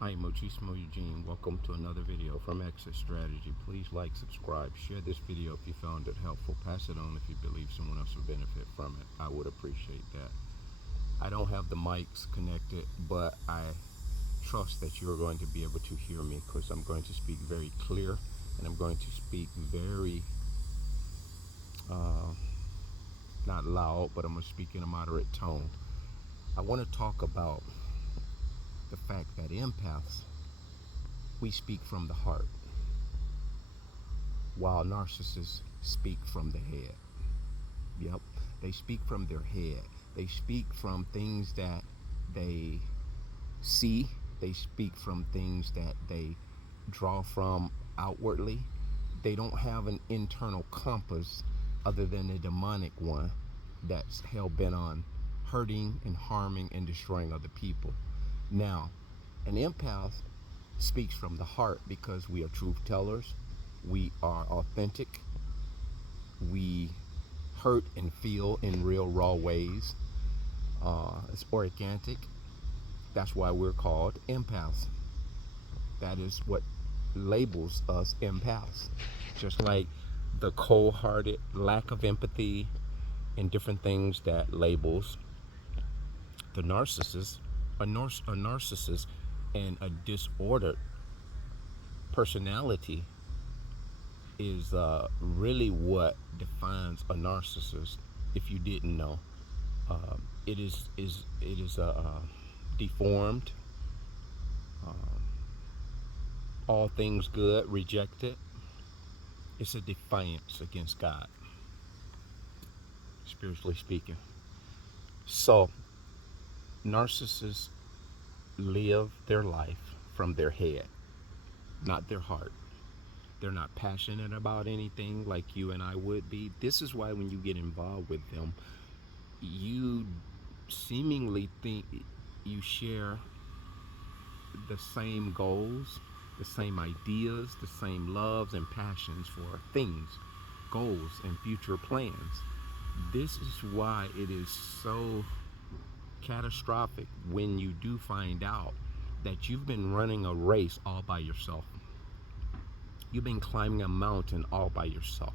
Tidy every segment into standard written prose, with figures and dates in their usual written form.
Hi, Mochismo Eugene. Welcome to another video from Exit Strategy. Please like, subscribe, share this video if you found it helpful. Pass it on if you believe someone else will benefit from it. I would appreciate that. I don't have the mics connected, but I trust that you're going to be able to hear me because I'm going to speak very clear and I'm going to speak very, not loud, but I'm going to speak in a moderate tone. I want to talk about the fact that empaths, we speak from the heart, while narcissists speak from the head. Yep, they speak from their head. They speak from things that they see. They speak from things that they draw from outwardly. They don't have an internal compass other than a demonic one that's hell-bent on hurting and harming and destroying other people. Now, an empath speaks from the heart because we are truth tellers, we are authentic, we hurt and feel in real raw ways. It's organic. That's why we're called empaths. That is what labels us empaths. Just like the cold-hearted, lack of empathy, and different things that labels the narcissist, a narcissist and a disordered personality is really what defines a narcissist. If you didn't know, it is deformed, all things good rejected. It's a defiance against God, spiritually speaking. So narcissists live their life from their head, not their heart. They're not passionate about anything like you and I would be. This is why when you get involved with them, you seemingly think you share the same goals, the same ideas, the same loves and passions for things, goals, and future plans. This is why it is so catastrophic when you do find out that you've been running a race all by yourself. You've been climbing a mountain all by yourself.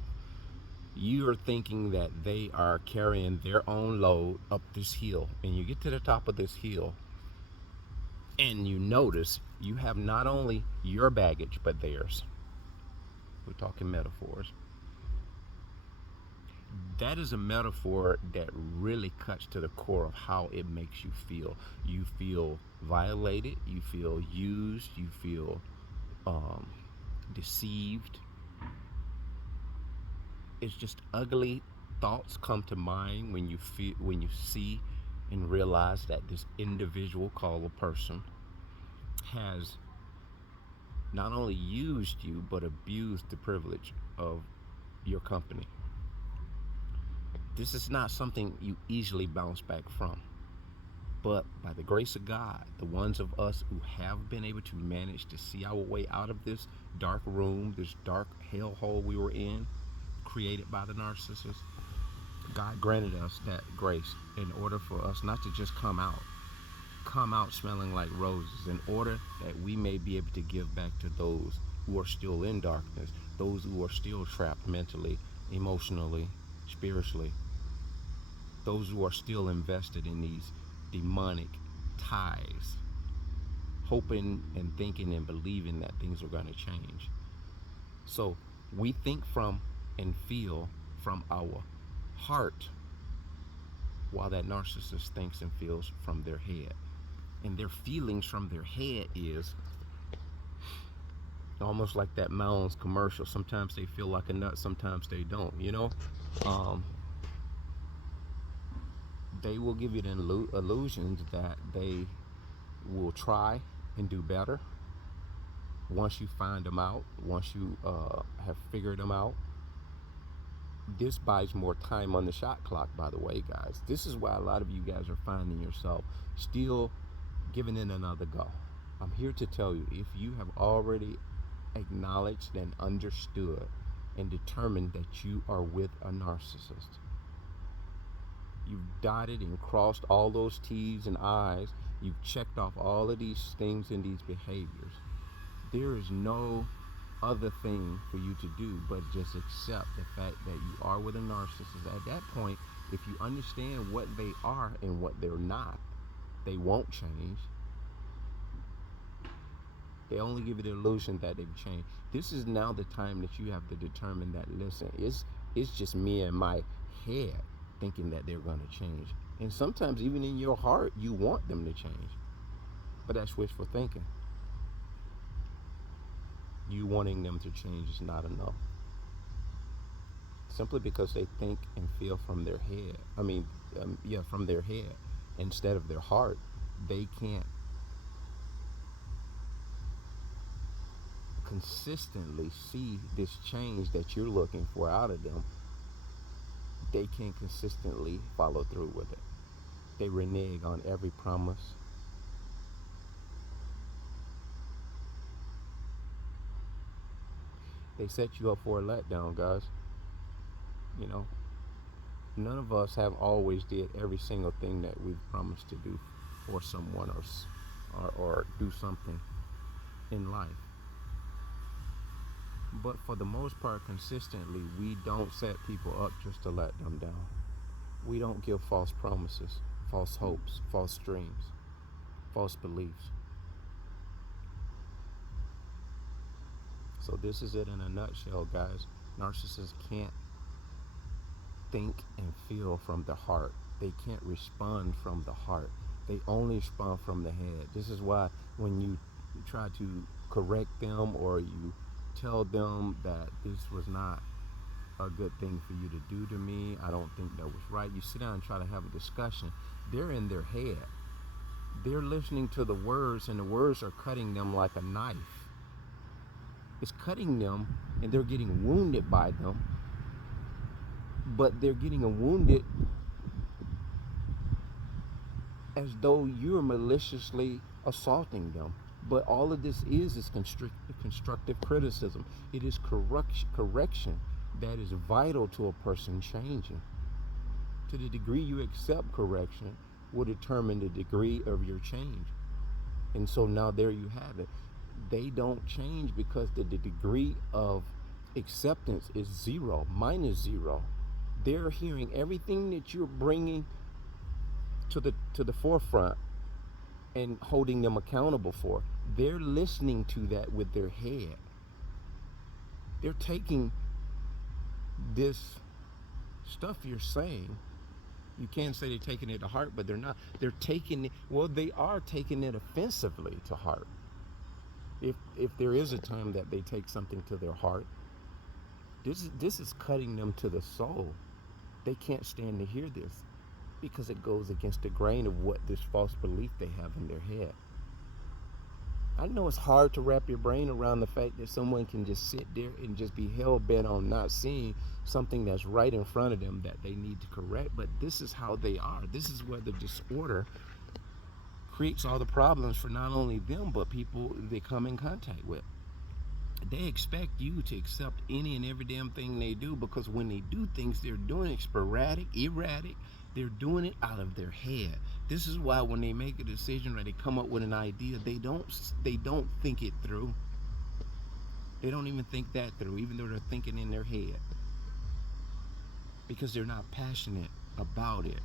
You are thinking that they are carrying their own load up this hill, and you get to the top of this hill and you notice you have not only your baggage but theirs. We're talking metaphors. That is a metaphor that really cuts to the core of how it makes you feel. You feel violated, you feel used, you feel deceived. It's just ugly thoughts come to mind when you see and realize that this individual called a person has not only used you but abused the privilege of your company. This is not something you easily bounce back from. But by the grace of God, the ones of us who have been able to manage to see our way out of this dark room, this dark hellhole we were in, created by the narcissist, God granted us that grace in order for us not to just come out smelling like roses, in order that we may be able to give back to those who are still in darkness, those who are still trapped mentally, emotionally, spiritually, those who are still invested in these demonic ties, hoping and thinking and believing that things are going to change. So we think from and feel from our heart, while that narcissist thinks and feels from their head. And their feelings from their head is almost like that Mounds commercial. Sometimes they feel like a nut, sometimes they don't, you know. They will give you the illusions that they will try and do better. Once you find them out, once you have figured them out, this buys more time on the shot clock, by the way, guys. This is why a lot of you guys are finding yourself still giving it another go. I'm here to tell you, if you have already acknowledged and understood and determined that you are with a narcissist, you've dotted and crossed all those T's and I's. you've checked off all of these things and these behaviors, there is no other thing for you to do but just accept the fact that you are with a narcissist. At that point, if you understand what they are and what they're not, they won't change. They only give you the illusion that they've changed. This is now the time that you have to determine that, listen, it's just me and my head thinking that they're going to change. And sometimes even in your heart, you want them to change. But that's wishful thinking. You wanting them to change is not enough. Simply because they think and feel from their head. From their head instead of their heart, they can't consistently see this change that you're looking for out of them. They can't consistently follow through with it. They renege on every promise. They set you up for a letdown, guys. You know, none of us have always did every single thing that we've promised to do for someone or do something in life. But for the most part, consistently, we don't set people up just to let them down. We don't give false promises, false hopes, false dreams, false beliefs. So this is it in a nutshell, guys. Narcissists can't think and feel from the heart. They can't respond from the heart. They only respond from the head. This is why when you try to correct them or you tell them that this was not a good thing for you to do to me, I don't think that was right, you sit down and try to have a discussion, they're in their head. They're listening to the words, and the words are cutting them like a knife. It's cutting them, and they're getting wounded by them, but they're getting wounded as though you're maliciously assaulting them. But all of this is constructive criticism. It is correction that is vital to a person changing. To the degree you accept correction will determine the degree of your change. And so now there you have it. They don't change because the degree of acceptance is zero, minus zero. They're hearing everything that you're bringing to the forefront and holding them accountable for. They're listening to that with their head. They're taking this stuff you're saying. You can't say they're taking it to heart, but they're not. They're taking it, well, they are taking it offensively to heart. If there is a time that they take something to their heart, this is cutting them to the soul. They can't stand to hear this because it goes against the grain of what this false belief they have in their head. I know it's hard to wrap your brain around the fact that someone can just sit there and just be hell-bent on not seeing something that's right in front of them that they need to correct, but this is how they are. This is where the disorder creates all the problems for not only them, but people they come in contact with. They expect you to accept any and every damn thing they do, because when they do things, they're doing it sporadic, erratic. They're doing it out of their head. This is why when they make a decision or they come up with an idea, they don't think it through. They don't even think that through, even though they're thinking in their head, because they're not passionate about it.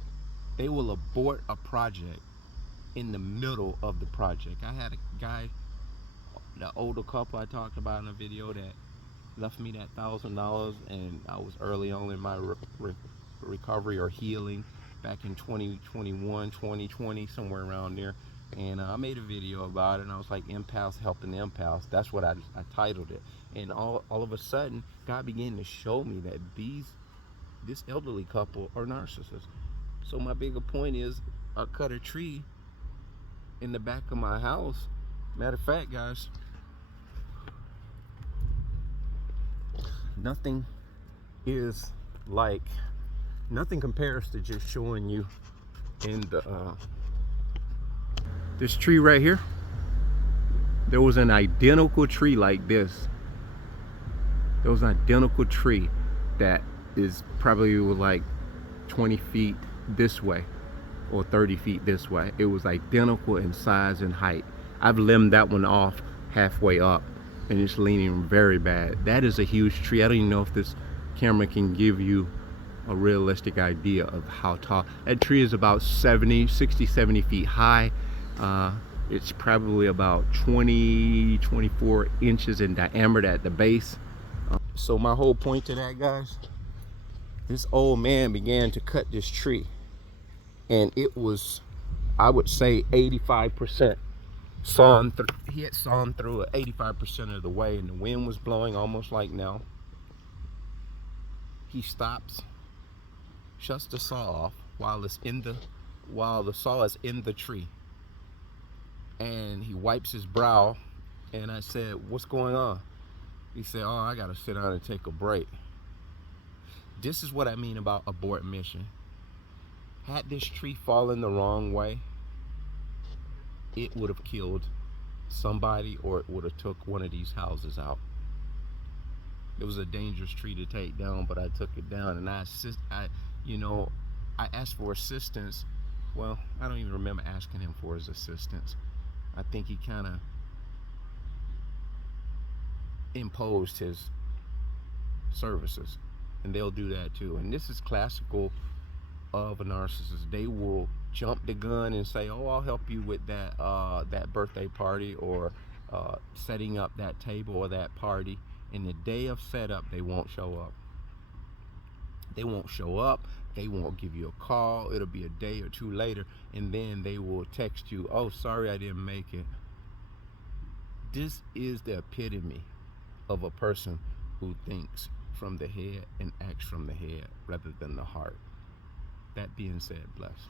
They will abort a project in the middle of the project. I had a guy, the older couple I talked about in a video, that left me that $1,000, and I was early on in my recovery or healing back in 2021, 2020, somewhere around there. And I made a video about it, and I was like, empaths helping the empaths. That's what I titled it. And all of a sudden, God began to show me that this elderly couple are narcissists. So my bigger point is, I cut a tree in the back of my house. Matter of fact, guys, nothing compares to just showing you in the this tree right here. There was an identical tree like this. There was an identical tree that is probably like 20 feet this way. or 30 feet this way. It was identical in size and height. I've limbed that one off halfway up, and it's leaning very bad. That is a huge tree. I don't even know if this camera can give you a realistic idea of how tall. That tree is about 60, 70 feet high. It's probably about 24 inches in diameter at the base. So my whole point to that, guys, this old man began to cut this tree, and it was, I would say, 85% sawn through. He had sawn through it 85% of the way, and the wind was blowing almost like now. He stops, shuts the saw off while the saw is in the tree, and he wipes his brow. And I said, "What's going on?" He said, "Oh, I gotta sit down and take a break." This is what I mean about abort mission. Had this tree fallen the wrong way, it would have killed somebody, or it would have took one of these houses out. It was a dangerous tree to take down, but I took it down, and I asked for assistance. Well, I don't even remember asking him for his assistance. I think he kind of imposed his services, and they'll do that too. And this is classical of a narcissist. They will jump the gun and say, "Oh, I'll help you with that birthday party, or setting up that table or that party." And the day of setup, they won't show up. They won't show up. They won't give you a call. It'll be a day or two later, and then they will text you, "Oh, sorry, I didn't make it." This is the epitome of a person who thinks from the head and acts from the head rather than the heart. That being said, bless.